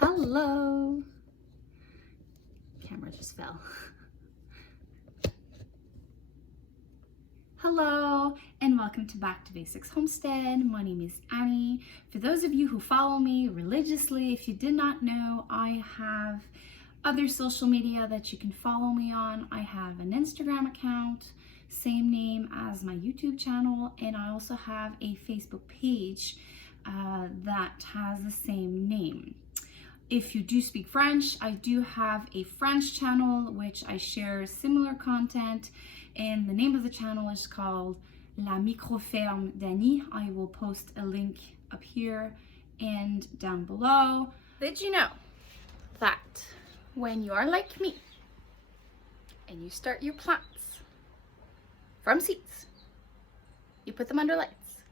Hello. Camera just fell. Hello and welcome to Back to Basics Homestead. My name is Annie. For those of you who follow me religiously, if you did not know, I have other social media that you can follow me on. I have an Instagram account, same name as my YouTube channel, and I also have a Facebook page that has the same name. If you do speak French, I do have a French channel which I share similar content, and the name of the channel is called La Microferme d'Annie. I will post a link up here and down below. Did you know that when you are like me and you start your plants from seeds, you put them under lights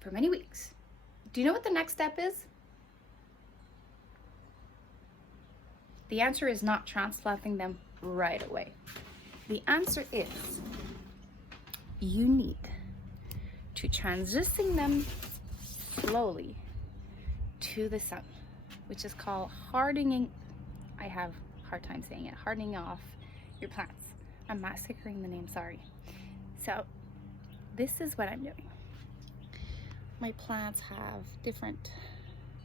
for many weeks? Do you know what the next step is? The answer is not transplanting them right away. The answer is you need to transition them slowly to the sun, which is called hardening. I have a hard time saying it. Hardening off your plants. I'm massacring the name, sorry. So this is what I'm doing. My plants have different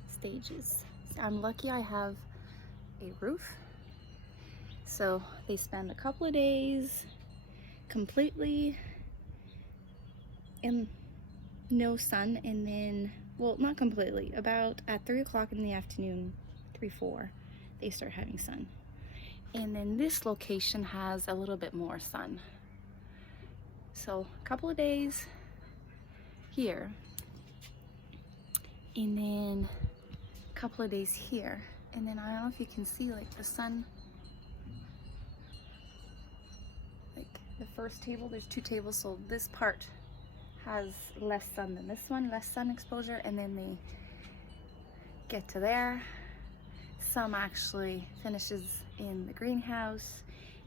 stages. So I'm lucky I have a roof, so they spend a couple of days completely in no sun, and then, well, not completely, about at 3 o'clock in the afternoon, 3-4, they start having sun. And then this location has a little bit more sun, so a couple of days here, and then a couple of days here. And then I don't know if you can see, like, the sun, like the first table, there's 2 tables, so this part has less sun than this one, less sun exposure, and then they get to there. Some actually finishes in the greenhouse,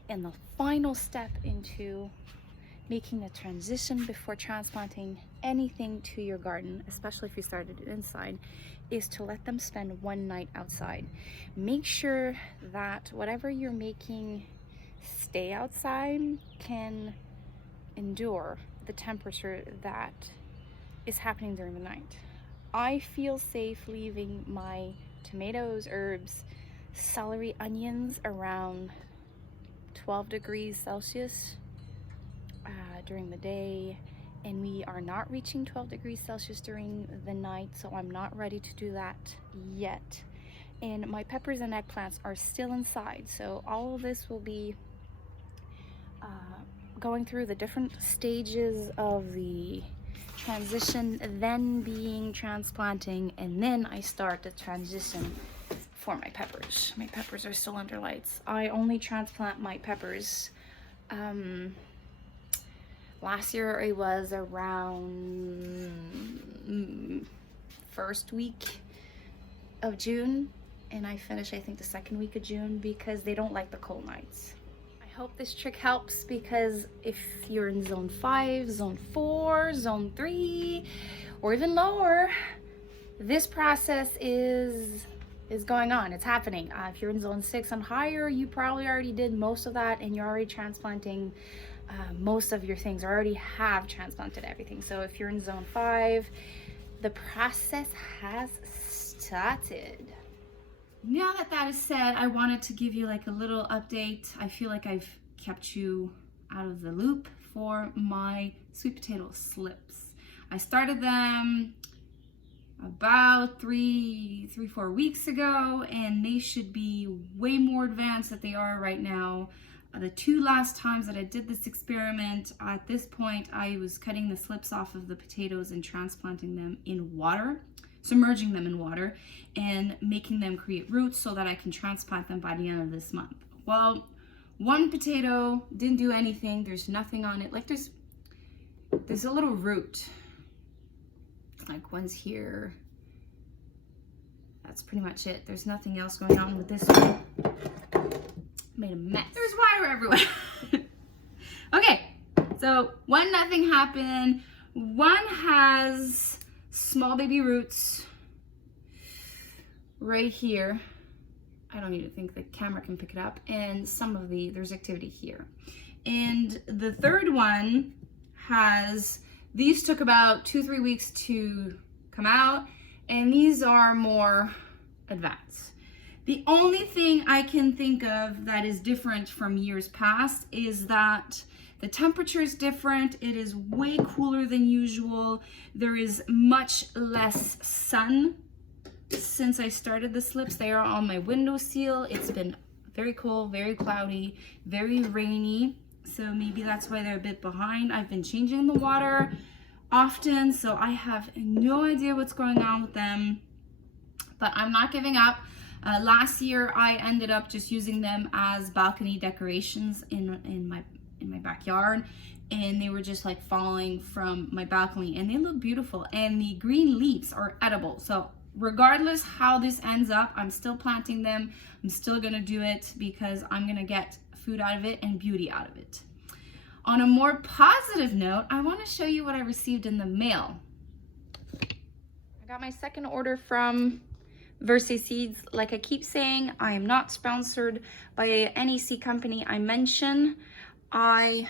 and the final step into making a transition before transplanting anything to your garden, especially if you started it inside, is to let them spend one night outside. Make sure that whatever you're making stay outside can endure the temperature that is happening during the night. I feel safe leaving my tomatoes, herbs, celery, onions around 12 degrees Celsius during the day, and we are not reaching 12 degrees Celsius during the night, so I'm not ready to do that yet. And my peppers and eggplants are still inside, so all of this will be going through the different stages of the transition, then being transplanting, and then I start the transition for my peppers. My peppers are still under lights. I only transplant my peppers last year. It was around first week of June, and I finished, I think, the second week of June, because they don't like the cold nights. I hope this trick helps, because if you're in zone 5, zone 4, zone 3, or even lower, this process is going on. It's happening. If you're in zone 6 and higher, you probably already did most of that, and you're already transplanting most of your things, or already have transplanted everything. So if you're in zone 5, the process has started. Now that that is said, I wanted to give you like a little update. I feel like I've kept you out of the loop for my sweet potato slips. I started them about 3-4 weeks ago, and they should be way more advanced than they are right now. The 2 last times that I did this experiment, at this point I was cutting the slips off of the potatoes and transplanting them in water, submerging them in water, and making them create roots so that I can transplant them by the end of this month. Well, one potato didn't do anything. There's nothing on it. Like there's a little root. Like one's here. That's pretty much it. There's nothing else going on with this one. Made a mess. There's wire everywhere. Okay, so one, nothing happened. One has small baby roots right here. I don't even think the camera can pick it up. And some of there's activity here. And the third one these took about 2-3 weeks to come out, and these are more advanced. The only thing I can think of that is different from years past is that the temperature is different. It is way cooler than usual. There is much less sun since I started the slips. They are on my windowsill. It's been very cold, very cloudy, very rainy. So maybe that's why they're a bit behind. I've been changing the water often, so I have no idea what's going on with them, but I'm not giving up. Last year, I ended up just using them as balcony decorations in my backyard, and they were just like falling from my balcony, and they look beautiful, and the green leaves are edible. So regardless how this ends up, I'm still planting them. I'm still gonna do it because I'm gonna get food out of it and beauty out of it. On a more positive note, I want to show you what I received in the mail. I got my second order from Verse Seeds. Like I keep saying, I am not sponsored by any seed company I mention. I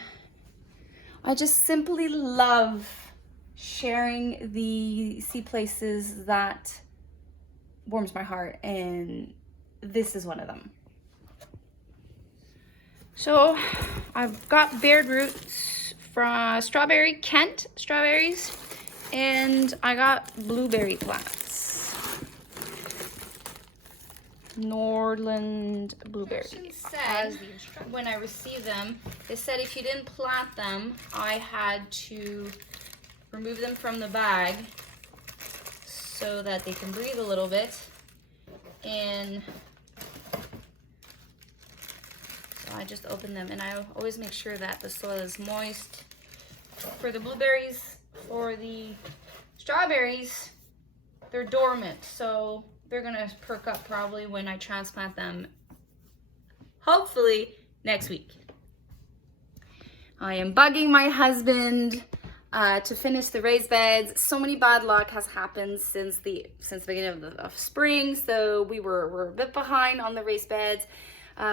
just simply love sharing the seed places that warms my heart, and this is one of them. So I've got bared roots from Kent strawberries, and I got blueberry plants. Nordland blueberries. When I received them, they said if you didn't plant them, I had to remove them from the bag so that they can breathe a little bit. And I just open them, and I always make sure that the soil is moist. For the blueberries, for the strawberries, they're dormant, so they're gonna perk up probably when I transplant them, hopefully next week. I am bugging my husband to finish the raised beds. So many bad luck has happened since the beginning of spring, so we're a bit behind on the raised beds.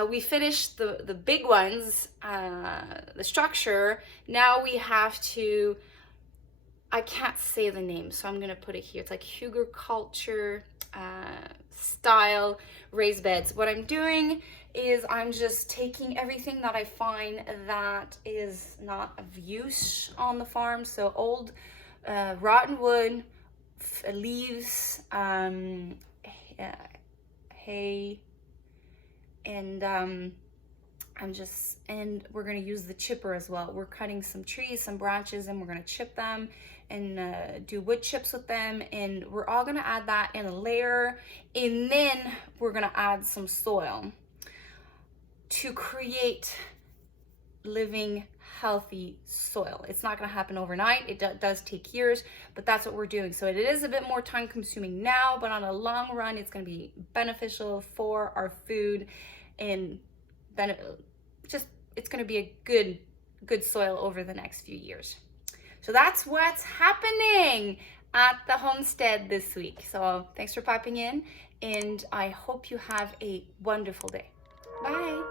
We finished the big ones, the structure. Now we have to, I can't say the name, so I'm gonna put it here. It's like Huger style raised beds. What I'm doing is I'm just taking everything that I find that is not of use on the farm. So old rotten wood, leaves, hay, and we're gonna use the chipper as well. We're cutting some trees, some branches, and we're gonna chip them and do wood chips with them, and we're all gonna add that in a layer, and then we're gonna add some soil to create living, healthy soil. It's not gonna happen overnight. It does take years, but that's what we're doing. So it is a bit more time consuming now, but on a long run, it's gonna be beneficial for our food, and it's gonna be a good soil over the next few years. So that's what's happening at the homestead this week. So thanks for popping in, and I hope you have a wonderful day. Bye.